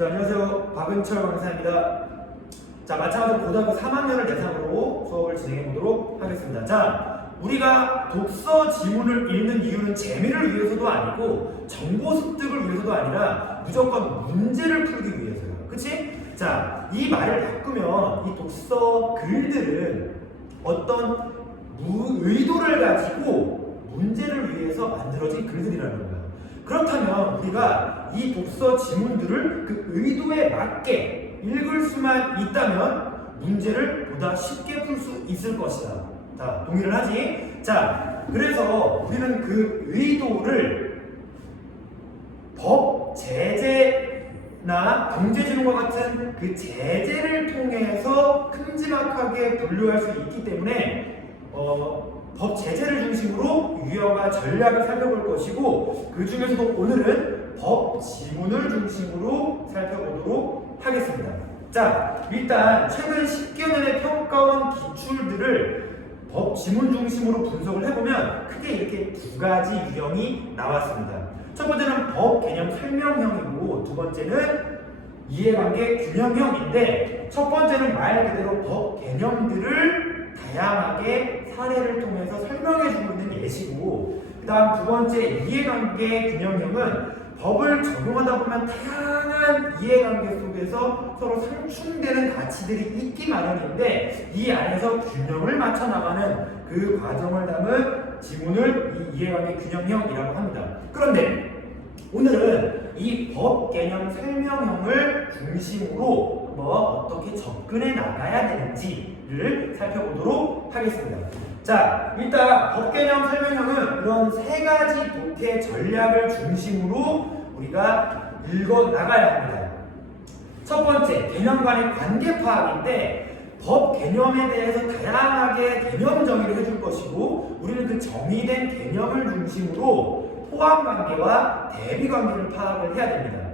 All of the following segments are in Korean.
자, 안녕하세요. 박은철 강사입니다. 자, 마찬가지로 고등학교 3학년을 대상으로 수업을 진행해 보도록 하겠습니다. 자, 우리가 독서 지문을 읽는 이유는 재미를 위해서도 아니고 정보 습득을 위해서도 아니라 무조건 문제를 풀기 위해서요. 그치? 자, 이 말을 바꾸면 이 독서 글들은 어떤 의도를 가지고 문제를 위해서 만들어진 글들이라는 거예요. 그렇다면 우리가 이 독서 지문들을 그 의도에 맞게 읽을 수만 있다면 문제를 보다 쉽게 풀 수 있을 것이다. 자, 동의를 하지? 자, 그래서 우리는 그 의도를 법, 제재나 경제지문과 같은 그 제재를 통해서 큼지막하게 분류할 수 있기 때문에 법 제재를 중심으로 유형과 전략을 살펴볼 것이고, 그 중에서도 오늘은 법 지문을 중심으로 살펴보도록 하겠습니다. 자, 일단 최근 10여 년에 평가원 기출들을 법 지문 중심으로 분석을 해보면 크게 이렇게 두 가지 유형이 나왔습니다. 첫 번째는 법 개념 설명형이고, 두 번째는 이해관계 균형형인데, 첫 번째는 말 그대로 법 개념들을 다양하게 사례를 통해서 설명해주고 있는 예시고, 그 다음 두 번째 이해관계 균형형은 법을 적용하다 보면 다양한 이해관계 속에서 서로 상충되는 가치들이 있기 마련인데, 이 안에서 균형을 맞춰 나가는 그 과정을 담은 지문을 이 이해관계 균형형이라고 합니다. 그런데 오늘은 이 법 개념 설명형을 중심으로 어떻게 접근해 나가야 되는지를 살펴보도록 하겠습니다. 자, 일단 법 개념 설명형은 이런 세 가지 독해 전략을 중심으로 우리가 읽어 나가야 합니다. 첫 번째, 개념 간의 관계 파악인데, 법 개념에 대해서 다양하게 개념 정의를 해줄 것이고, 우리는 그 정의된 개념을 중심으로 포함 관계와 대비 관계를 파악을 해야 됩니다.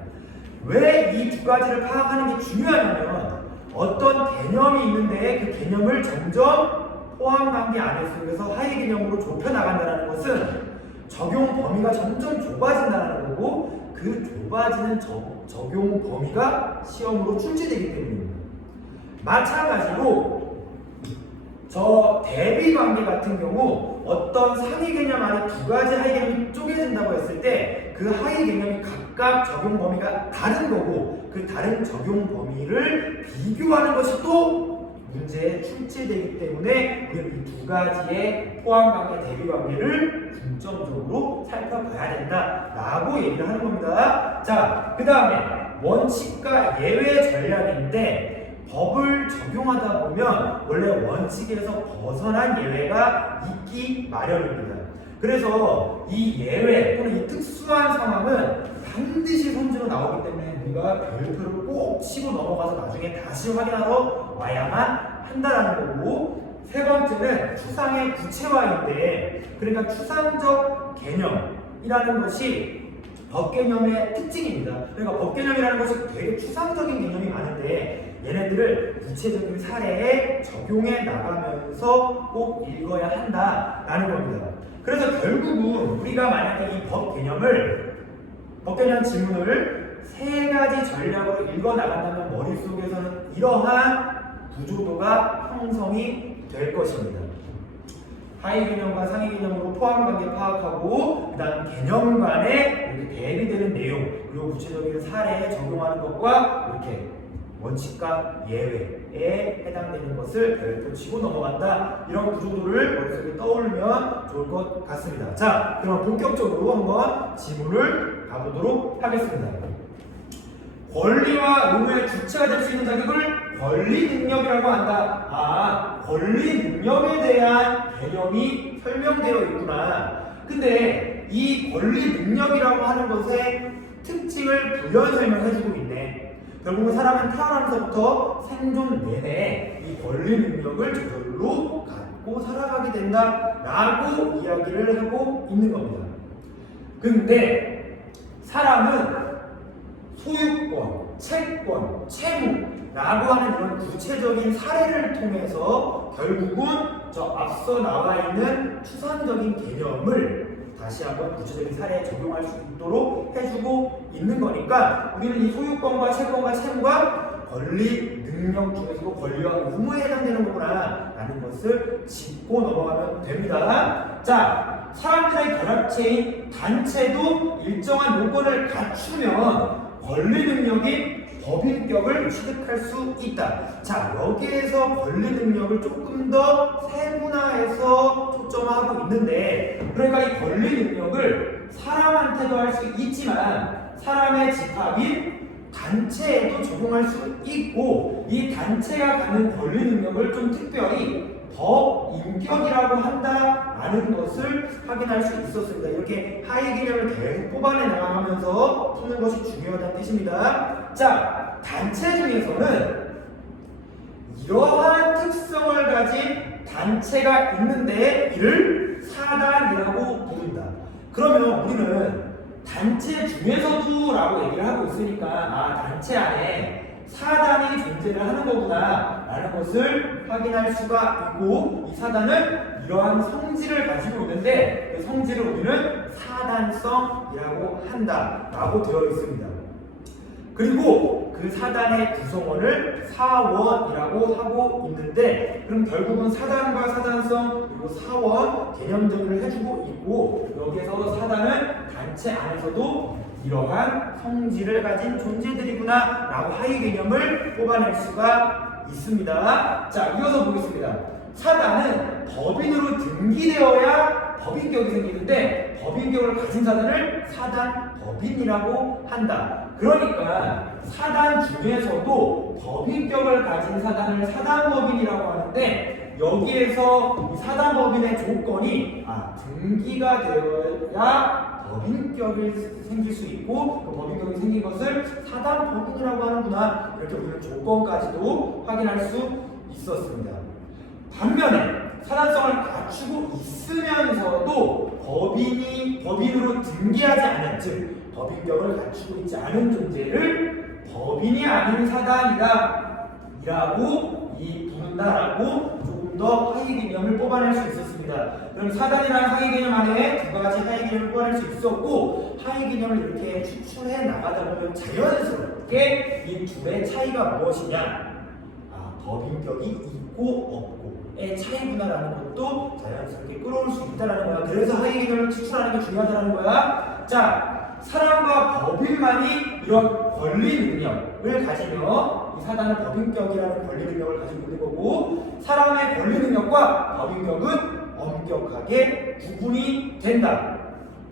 왜 이 두 가지를 파악하는 게 중요하냐면, 어떤 개념이 있는데 그 개념을 점점 포함 관계 안에 속에서 하위 개념으로 좁혀 나간다는 것은 적용 범위가 점점 좁아진다는 거고, 그 좁아지는 적용 범위가 시험으로 출제되기 때문입니다. 마찬가지로 저 대비 관계 같은 경우 어떤 상위 개념 안에 두 가지 하위 개념이 쪼개진다고 했을 때 그 하위 개념이 각각 적용 범위가 다른 거고, 그 다른 적용 범위를 비교하는 것이 또 문제에 출제되기 때문에 우리는 이 두 가지의 포함 관계, 대비 관계를 중점적으로 살펴봐야 된다라고 얘기를 하는 겁니다. 자, 그 다음에 원칙과 예외 전략인데, 법을 적용하다 보면 원래 원칙에서 벗어난 예외가 있기 마련입니다. 그래서 이 예외 또는 이 특수한 상황은 반드시 손주로 나오기 때문에 우리가 별표를 꼭 치고 넘어가서 나중에 다시 확인하러 와야만 한다라는 거고, 세 번째는 추상의 구체화인데, 그러니까 추상적 개념이라는 것이 법 개념의 특징입니다. 그러니까 법 개념이라는 것이 되게 추상적인 개념이 많은데, 얘네들을 구체적인 사례에 적용해 나가면서 꼭 읽어야 한다라는 겁니다. 그래서 결국은 우리가 만약에 이 법 개념 지문을 세 가지 전략으로 읽어 나간다면 머릿속에서는 이러한 구조도가 형성이 될 것입니다. 하위 개념과 상위 개념으로 포함 관계 파악하고, 그 다음 개념 간에 이렇게 대비되는 내용, 그리고 구체적인 사례에 적용하는 것과 이렇게 원칙과 예외에 해당되는 것을 별표 치고 넘어간다. 이런 구조도를 머릿속에 떠올리면 좋을 것 같습니다. 자, 그럼 본격적으로 한번 지문을 가보도록 하겠습니다. 권리와 의무의 주체가 될 수 있는 자격을 권리 능력이라고 한다. 권리 능력에 대한 개념이 설명되어 있구나. 근데 이 권리 능력이라고 하는 것의 특징을 부연 설명해주고 있네. 결국은 사람은 태어나면서부터 생존 내내 이 권리 능력을 저절로 갖고 살아가게 된다라고 이야기를 하고 있는 겁니다. 근데 사람은 소유권, 채권, 채무라고 하는 이런 구체적인 사례를 통해서 결국은 저 앞서 나와 있는 추상적인 개념을 다시 한번 구체적인 사례에 적용할 수 있도록 해주고 있는 거니까 우리는 이 소유권과 채권과 채무가 권리 능력 중에서도 권리와 의무에 해당되는 거구나 라는 것을 짚고 넘어가면 됩니다. 자, 사람들의 결합체인 단체도 일정한 요건을 갖추면 권리 능력이 법인격을 취득할 수 있다. 자, 여기에서 권리 능력을 조금 더 세분화해서 초점하고 있는데, 그러니까 이 권리 능력을 사람한테도 할 수 있지만 사람의 집합인 단체에도 적용할 수 있고, 이 단체가 갖는 권리 능력을 좀 특별히 법인격이라고 한다라는 것을 확인할 수 있었습니다. 이렇게 하위 개념을 계속 뽑아내 나가면서 푸는 것이 중요하다는 뜻입니다. 자, 단체 중에서는 이러한 특성을 가진 단체가 있는데 이를 사단이라고 부른다. 그러면 우리는 단체 중에서도 라고 얘기를 하고 있으니까 단체 안에 사단이 존재를 하는 거구나 라는 것을 확인할 수가 있고, 이 사단은 이러한 성질을 가지고 있는데 그 성질을 우리는 사단성이라고 한다 라고 되어 있습니다. 그리고 그 사단의 구성원을 사원이라고 하고 있는데, 그럼 결국은 사단과 사단성 그리고 사원 개념 정의를 해주고 있고, 여기에서 사단은 단체 안에서도 이러한 성질을 가진 존재들이구나 라고 하위 개념을 뽑아낼 수가 있습니다. 자, 이어서 보겠습니다. 사단은 법인으로 등기되어야 법인격이 생기는데 법인격을 가진 사단을 사단 법인이라고 한다. 그러니까 사단 중에서도 법인격을 가진 사단을 사단법인이라고 하는데, 여기에서 이 사단법인의 조건이 등기가 되어야 법인격이 생길 수 있고, 그 법인격이 생긴 것을 사단법인이라고 하는구나, 이렇게 우리는 조건까지도 확인할 수 있었습니다. 반면에 사단성을 갖추고 있으면서도 법인으로 등기하지 않은, 즉 법인격을 갖추고 있지 않은 존재를 법인이 아닌 사단이다 이라고 부른다라고 조금 더 하위 개념을 뽑아낼 수 있었습니다. 그럼 사단이라는 하위 개념 안에 두 가지 하위 개념을 뽑아낼 수 있었고, 하위 개념을 이렇게 추출해 나가다 보면 자연스럽게 이 둘의 차이가 무엇이냐, 법인격이 있고 없고의 차이구나라는 것도 자연스럽게 끌어올 수 있다는 거야. 그래서 하위 개념을 추출하는 게 중요하다는 거야. 자, 사람과 법인만이 이런 권리 능력을 가지며 이 사단은 법인격이라는 권리 능력을 가지고 있는 거고, 사람의 권리 능력과 법인격은 엄격하게 구분이 된다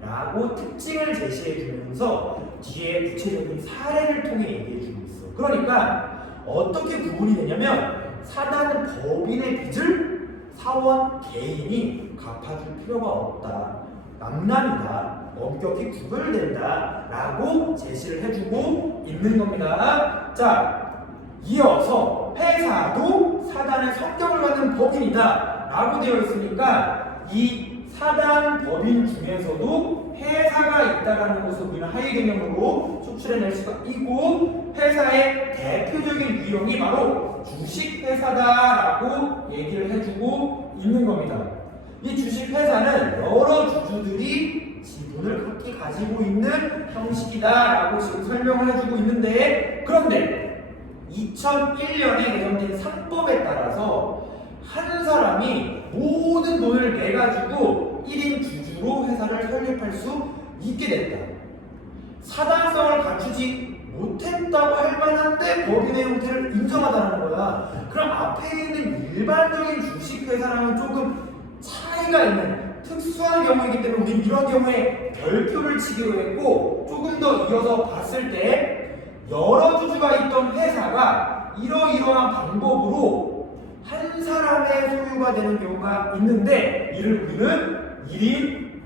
라고 특징을 제시해 주면서 뒤에 구체적인 사례를 통해 얘기해 주고 있어. 그러니까 어떻게 구분이 되냐면, 사단은 법인의 빚을 사원 개인이 갚아줄 필요가 없다, 남남이다, 엄격히 구별된다 라고 제시를 해주고 있는 겁니다. 자, 이어서 회사도 사단의 성격을 갖는 법인이다 라고 되어 있으니까, 이 사단 법인 중에서도 회사가 있다라는 것을 우리는 하위 개념으로 추출해낼 수가 있고, 회사의 대표적인 유형이 바로 주식회사다라고 얘기를 해주고 있는 겁니다. 이 주식회사는 여러 주주들이 지분을 각기 가지고 있는 형식이다라고 지금 설명을 해주고 있는데, 그런데 2001년에 개정된 상법에 따라서 한 사람이 모든 돈을 내가지고 1인 주주로 회사를 설립할 수 있게 됐다. 사단성을 갖추지 못했다고 할 만한데 법인의 형태를 인정하다는 거야. 그럼 앞에 있는 일반적인 주식회사랑은 조금 차이가 있는 특수한 경우이기 때문에 우리 이런 경우에 별표를 치기로 했고, 조금 더 이어서 봤을 때 여러 주주가 있던 회사가 이러이러한 방법으로 한 사람의 소유가 되는 경우가 있는데, 이를 우리는 1인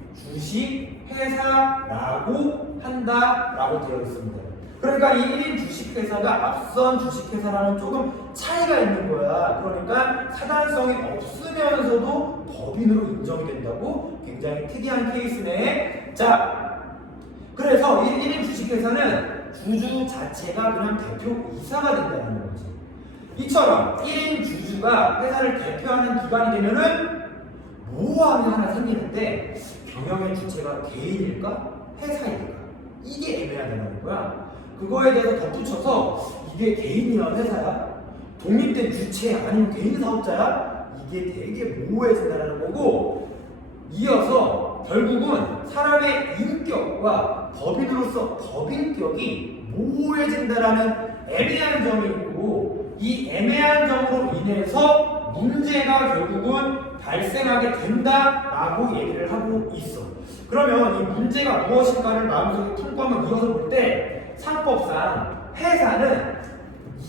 주식회사라고 한다라고 되어 있습니다. 그러니까 이 1인 주식회사가 앞선 주식회사랑은 조금 차이가 있는 거야. 그러니까 사단성이 없으면서도 법인으로 인정이 된다고, 굉장히 특이한 케이스네. 자, 그래서 1인 주식회사는 주주 자체가 그냥 대표이사가 된다는 거지. 이처럼 1인 주주가 회사를 대표하는 기관이 되면은 모함이 하나 생기는데, 경영의 주체가 개인일까? 회사일까? 이게 애매하다는 거야. 그거에 대해서 덧붙여서 이게 개인이야 회사야? 독립된 주체야? 아니면 개인 사업자야? 이게 되게 모호해진다는 거고, 이어서 결국은 사람의 인격과 법인으로서 법인격이 모호해진다라는 애매한 점이 있고, 이 애매한 점으로 인해서 문제가 결국은 발생하게 된다라고 얘기를 하고 있어. 그러면 이 문제가 무엇인가를 마음속에 품고 한번 이어서 볼 때, 상법상 회사는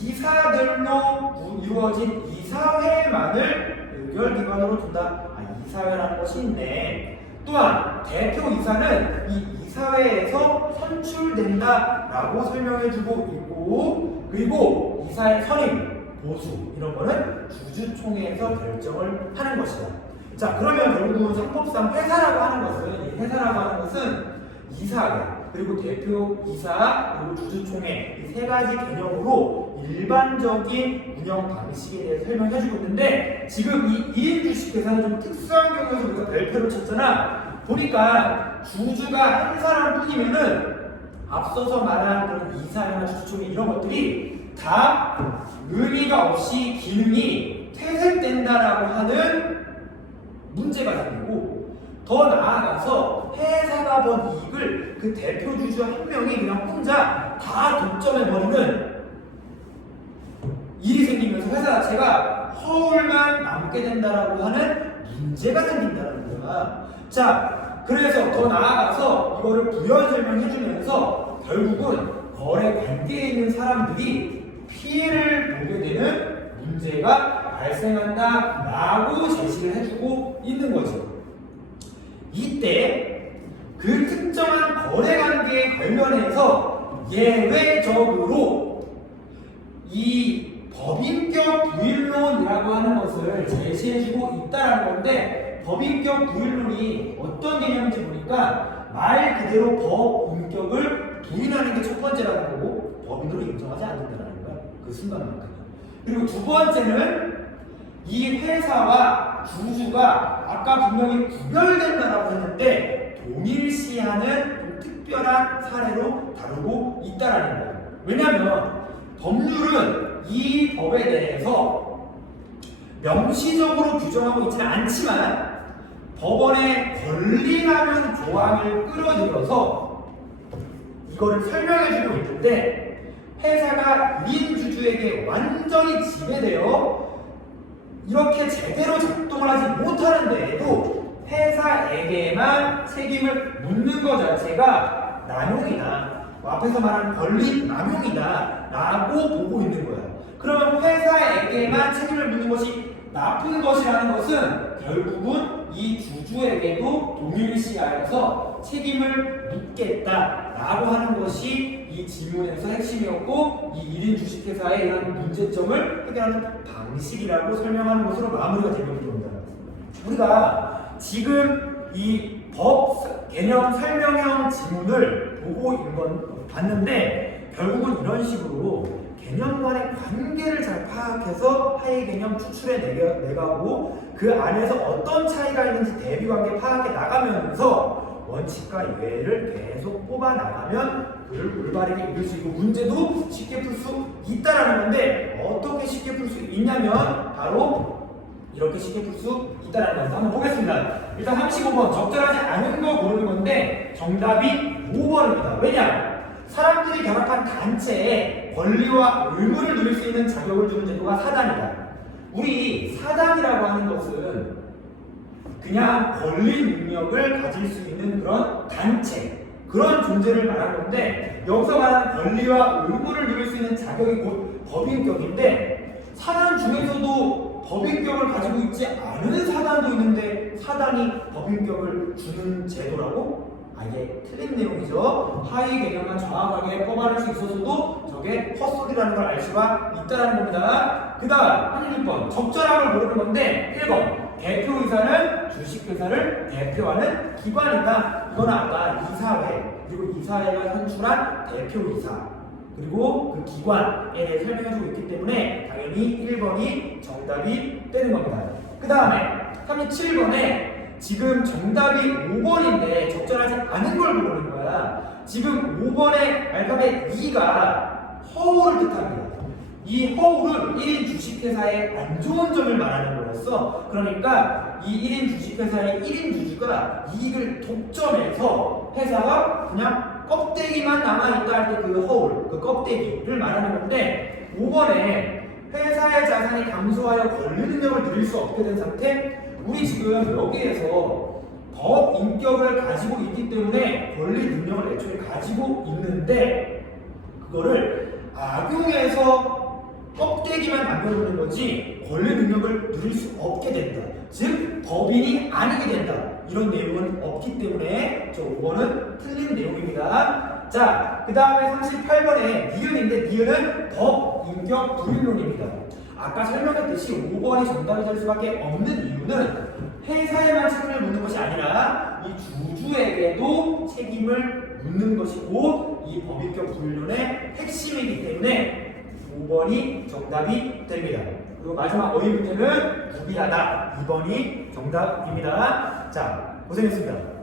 이사들로 이루어진 이사회만을 의결기관으로 둔다. 이사회라는 것이 있네. 또한 대표이사는 이 이사회에서 선출된다라고 설명해주고 있고, 그리고 이사의 선임, 보수 이런 거는 주주총회에서 결정을 하는 것이다. 자, 그러면 결국은 상법상 회사라고 하는 것은 이사회, 그리고 대표이사, 그리고 주주총회 이 세 가지 개념으로 일반적인 운영 방식에 대해 설명해주고 있는데, 지금 이 1인 주식회사는 좀 특수한 경우에서 우리가 별표를 쳤잖아. 보니까 주주가 한 사람뿐이면은 앞서서 말한 그런 이사회나 주주총회 이런 것들이 다 의미가 없이 기능이 퇴색된다라고 하는 문제가 생기고, 더 나아가서 회사가 번 이익을 그 대표 주주 한 명이 그냥 혼자 다 독점해버리는 일이 생기면서 회사 자체가 허울만 남게 된다라고 하는 문제가 생긴다는 거야. 자, 그래서 더 나아가서 이거를 부연 설명해주면서 결국은 거래 관계에 있는 사람들이 피해를 보게 되는 문제가 발생한다라고 제시를 해주고 있는 거죠. 이때 그 특정한 거래 관계에 관련해서 예외적으로 이 법인격 부인론이라고 하는 것을 제시해주고 있다는 건데, 법인격 부인론이 어떤 개념인지 보니까 말 그대로 법인격을 부인하는 게 첫 번째라는 거고, 법인으로 인정하지 않는다는 거야. 그 순간만큼. 그리고 두 번째는 이 회사와 주주가 아까 분명히 구별된다라고 했는데 동일시하는 특별한 사례로 다루고 있다라는 거예요. 왜냐하면 법률은 이 법에 대해서 명시적으로 규정하고 있지는 않지만 법원의 권리라는 조항을 끌어들여서 이거를 설명해주고 있는데, 회사가 1인 주주에게 완전히 지배되어 이렇게 제대로 작동을 하지 못하는 데에도 회사에게만 책임을 묻는 것 자체가 남용이다, 앞에서 말한 권리 남용이다 라고 보고 있는 거야. 그러면 회사에게만 책임을 묻는 것이 나쁜 것이라는 것은 결국은 이 주주에게도 동일시하여서 책임을 묻겠다라고 하는 것이 이 질문에서 핵심이었고, 이 1인 주식회사의 이런 문제점을 해결하는 방식이라고 설명하는 것으로 마무리가 되는 겁니다. 우리가 지금 이 법 개념 설명형 지문을 보고 봤는데, 결국은 이런 식으로 개념 간의 관계를 잘 파악해서 하위 개념 추출해 내가고, 그 안에서 어떤 차이가 있는지 대비 관계 파악해 나가면서 원칙과 예외를 계속 뽑아 나가면 그를 올바르게 읽을 수 있고 문제도 쉽게 풀 수 있다라는 건데, 어떻게 쉽게 풀 수 있냐면 바로 이렇게 쉽게 풀 수 있다는 것을 한번 보겠습니다. 일단 35번 적절하지 않은 거 고르는 건데 정답이 5번입니다. 왜냐? 사람들이 결합한 단체에 권리와 의무를 누릴 수 있는 자격을 주는 제도가 사단이다. 우리 사단이라고 하는 것은 그냥 권리 능력을 가질 수 있는 그런 단체, 그런 존재를 말하는 건데, 여기서 말하는 권리와 의무를 누릴 수 있는 자격이 곧 법인격인데, 사단 중에서도 법인격을 가지고 있지 않은 사단도 있는데 사단이 법인격을 주는 제도라고? 아예 틀린 내용이죠. 하위 개념만 정확하게 뽑아낼 수 있어서도 저게 헛소리라는 걸 알 수가 있다는 겁니다. 그 다음 16번 적절함을 모르는 건데, 1번 대표이사는 주식회사를 대표하는 기관이다. 이건 아까 이사회, 그리고 이사회가 선출한 대표이사, 그리고 그 기관에 대해 설명해주고 있기 때문에 당연히 1번이 정답이 되는 겁니다. 그 다음에 37번에 지금 정답이 5번인데 적절하지 않은 걸 모르는 거야. 지금 5번의 알파벳 E가 허울을 뜻합니다. 이 허울은 1인 주식회사의 안 좋은 점을 말하는 거였어. 그러니까 이 1인 주식회사의 1인 주주가 이익을 독점해서 회사가 그냥 껍데기만 남아있다 할 때 그 허울, 그 껍데기를 말하는 건데 5번에 회사의 자산이 감소하여 권리 능력을 누릴 수 없게 된 상태. 우리 지금 여기에서 법 인격을 가지고 있기 때문에 권리 능력을 애초에 가지고 있는데 그거를 악용해서 껍데기만 남겨놓는 거지 권리 능력을 누릴 수 없게 된다. 즉 법인이 아니게 된다. 이런 내용은 없기 때문에 저 5번은 틀린 내용입니다. 자, 그 다음에 38번에 니은인데 니은은 법 인격 불일론입니다. 아까 설명했듯이 5번이 정답이 될 수밖에 없는 이유는 회사에만 책임을 묻는 것이 아니라 이 주주에게도 책임을 묻는 것이 곧 이 법인격 불일론의 핵심이기 때문에 5번이 정답이 됩니다. 그리고 마지막 어휘 문제는 구비하다. 2번이 정답입니다. 자, 고생했습니다.